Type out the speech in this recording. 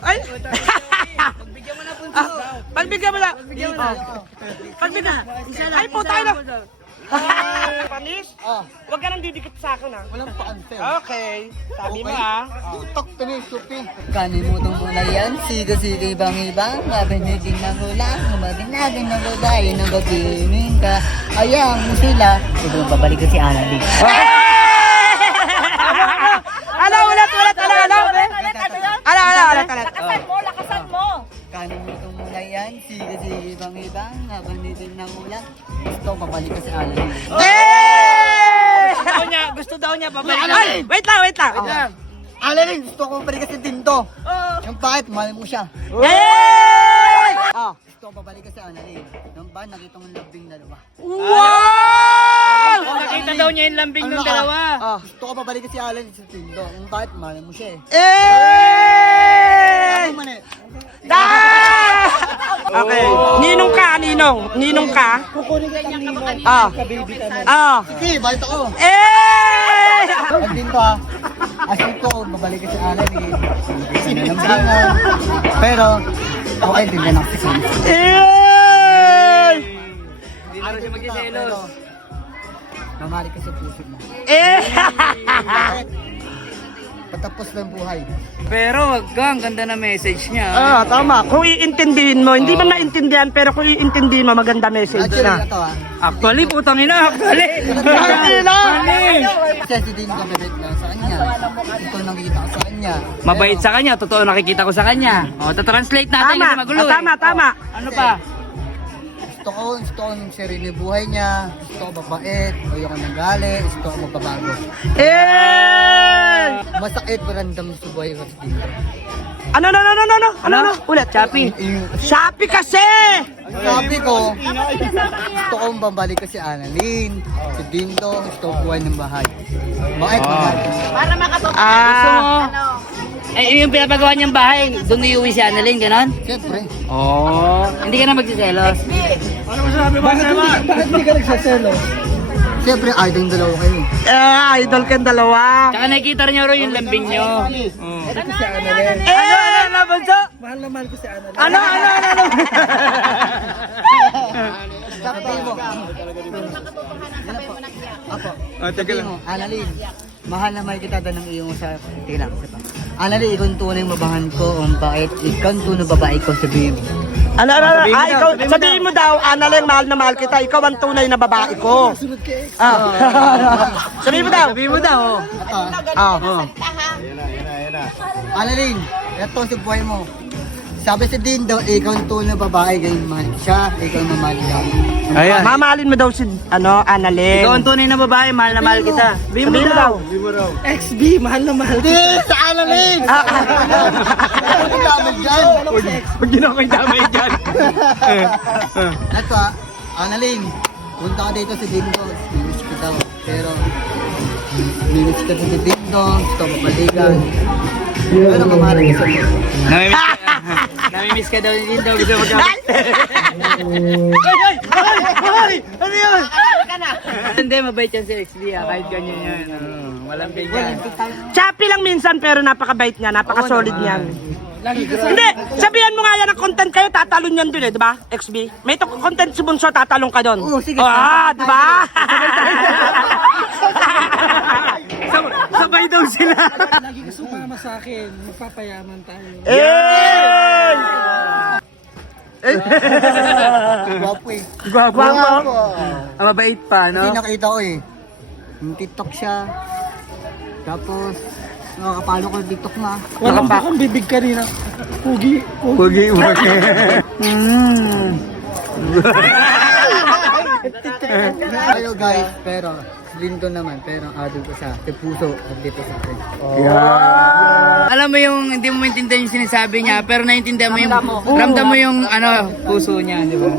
Ay! Pagbigyan mo na po ito. Pagbigyan mo na. Pagbigyan. Ay, putay na. Panis? Huwag ka nang didikit sa akin, ha? Walang pa-unfair. Okay. Sabi mo, ha? Tutok to me, supi. Kanimutong ko na yan, siga-siga ibang-ibang, mabinigin ng ulang, mabinagin ng babae, ng gabihin ka. Ayaw mo sila, siguro babalik ko si Annalyn. Ulit. Lakasan mo. Kanimutong mo na yan, siga-siga ibang-ibang, mabinigin ng ulang, gusto babalik ko si Annalyn. Gusto daw niya, babalik. Ay, wait lang. Annalyn, gusto ko pa rin kasi Dindo. Yung bakit, mahal mo siya. Yay! Gusto ko babalik kasi Annalyn. Yung ba, nakita mo labing dalawa. Wow! Nakita daw niya yung lambing ng dalawa. Gusto ko babalik kasi Annalyn sa Dindo. Yung bakit, mahal mo siya eh. Eh! Ano man eh? Okay. Ninong ka, Ninong ka. Sige, balik ako. Eh! Ang Dindo Asin ko, babalik kasi Annalyn. Sinalambingan. Pero, okay din na lang kasi. Eh! Hindi na siya magsiselos. Mamari ka sa puso mo. Eh! Patapos ng buhay. Pero wag ka, ang ganda na message niya. Tama. Kung iintindihin mo, hindi man naintindihan, pero kung iintindihin mo, maganda message Actually, na. ito Actually, putang ina, actually. Kasi si Din ko bebet lang sa kanya. Ito nakikita ko sa kanya. Mabait sa kanya, totoo nakikita ko sa kanya. O, translate natin kasi magulo. Tama. Ano pa? Gusto ko yung sarili buhay niya. Gusto ko mabait. Ayoko nang gali. Gusto ko magbabago. Eh! Masakit maramdam sa buhay ko sa dito. Ano? Ulit. Shopee. Shopee kasi! Sabi ko, gusto kong babalik ko si Annalyn. Si Dindo, gusto ko buhay ng bahay. Bakit magalit? Para makatupad. Gusto mo? Eh, yung pinapagawa niyang bahay, doon iuwi si Annalyn, ganon? Siyempre. Hindi ka na magsiselos. Siyempre, ay yung dalawa kayo. Idol kang dalawa. Tsaka nakikita niyo rin yung lambing niyo. Ano, Bunso? Mahal na mahal ko si Annalyn. Ano? Sabihin mo. Apo. Sabihin mo, Annalyn, mahal na mahal kita doon ng iyong sa tilang. Annalyn, ikaw ang tunay mabahan ko. Ang bait, ikaw ang tunay babae ko, sabihin mo. Ano? Sabihin mo daw, Annalyn, mahal na mahal kita. Ikaw ang tunay na babae ko. Sabihin mo daw. Annalyn, ito si buhay mo. Sabi si Dindo, ikaw ang tunay na babae, ganyan mahal siya, ikaw ang mahal siya. Ayan. Mamahalin mo daw si, Annalyn. Ikaw ang tunay na babae, mahal na mahal kita. Sabihin mo daw. Hindi, sa Annalyn! Ano namin dyan? Huwag yun ako yung damay dyan. Ito Annalyn, punta ka dito si Dindo, minis kita. Pero, minis ka si Dindo, gusto mo paligan. Pero mamari ka sa Namimiss ka daw din daw, gusto mo ka. Ano yun? Hindi, mabait yan si XB kahit ganyan yan. Walang ganyan. Choppy lang minsan pero napakabait niya, napaka-solid niyan. Hindi, sabihan mo nga yan ng content kayo, tatalon yan dun di ba? XB. May content si Bunso, tatalon ka dun. Oo, sige. Di ba? Sabay daw sila. Lagi ka sumama sa akin, magpapayaman tayo. Gwapo eh. Gwapo. Mabait pa, Hindi nakita ko eh. Yung TikTok siya. Tapos, nakakapalo ko yung TikTok na. Walang bakang bibig kanina. Pugi. Ayo guys, pero Lindo naman, pero ang adol ko sa puso at dito sa akin. Alam mo yung hindi mo maintindihan yung sinasabi niya, pero naiintindihan mo yung ramdam mo yung puso niya, di ba?